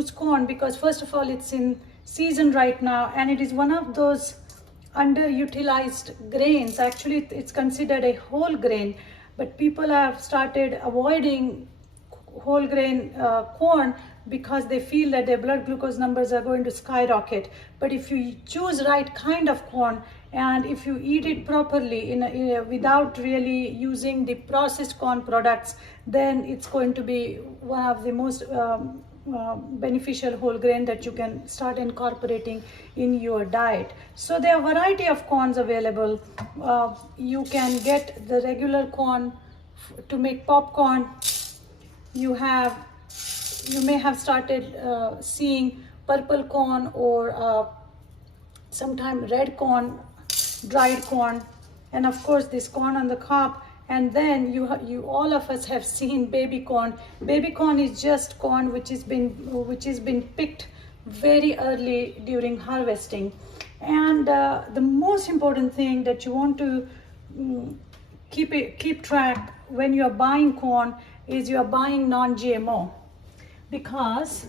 choose corn because first of all it's in season right now, and it is one of those underutilized grains. Actually it's considered a whole grain, but people have started avoiding whole grain corn because they feel that their blood glucose numbers are going to skyrocket. But if you choose right kind of corn, and if you eat it properly without really using the processed corn products, then it's going to be one of the most beneficial whole grain that you can start incorporating in your diet. So there are a variety of corns available. You can get the regular corn to make popcorn. You may have started seeing purple corn or sometime red corn, dried corn, and of course this corn on the cob. And then you all of us have seen baby corn. Baby corn is just corn which has been picked very early during harvesting. And the most important thing that you want to keep track when you are buying corn is you are buying non-GMO, because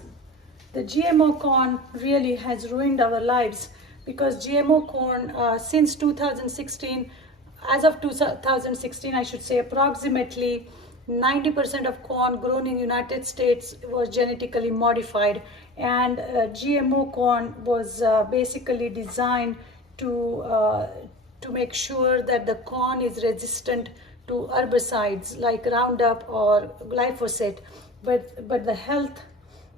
the GMO corn really has ruined our lives. Because GMO corn since 2016, as of 2016 I should say, approximately 90% of corn grown in the United States was genetically modified, and GMO corn was basically designed to make sure that the corn is resistant to herbicides like Roundup or glyphosate. But the health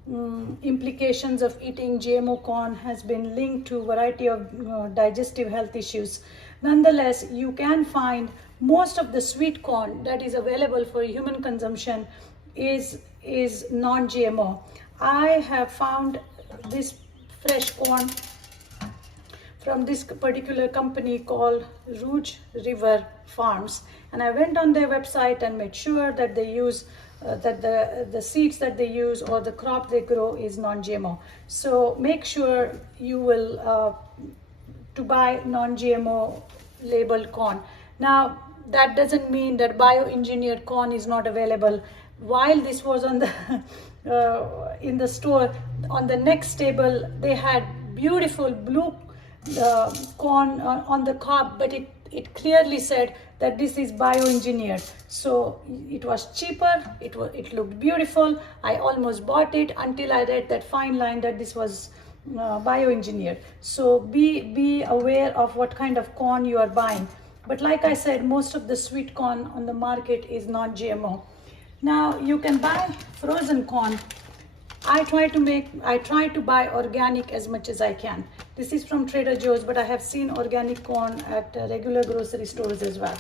implications of eating GMO corn has been linked to a variety of digestive health issues. Nonetheless, you can find most of the sweet corn that is available for human consumption is non-GMO. I have found this fresh corn from this particular company called Rouge River Farms, and I went on their website and made sure that they use that the seeds that they use or the crop they grow is non-GMO. So make sure you will to buy non-GMO labeled corn. Now that doesn't mean that bioengineered corn is not available. While this was on the in the store, on the next table they had beautiful blue corn on the cob, but it clearly said that this is bioengineered. So it was cheaper, it looked beautiful. I almost bought it until I read that fine line that this was bioengineered. So be aware of what kind of corn you are buying. But like I said, most of the sweet corn on the market is non-GMO. Now you can buy frozen corn. I try to buy organic as much as I can. This is from Trader Joe's, but I have seen organic corn at regular grocery stores as well.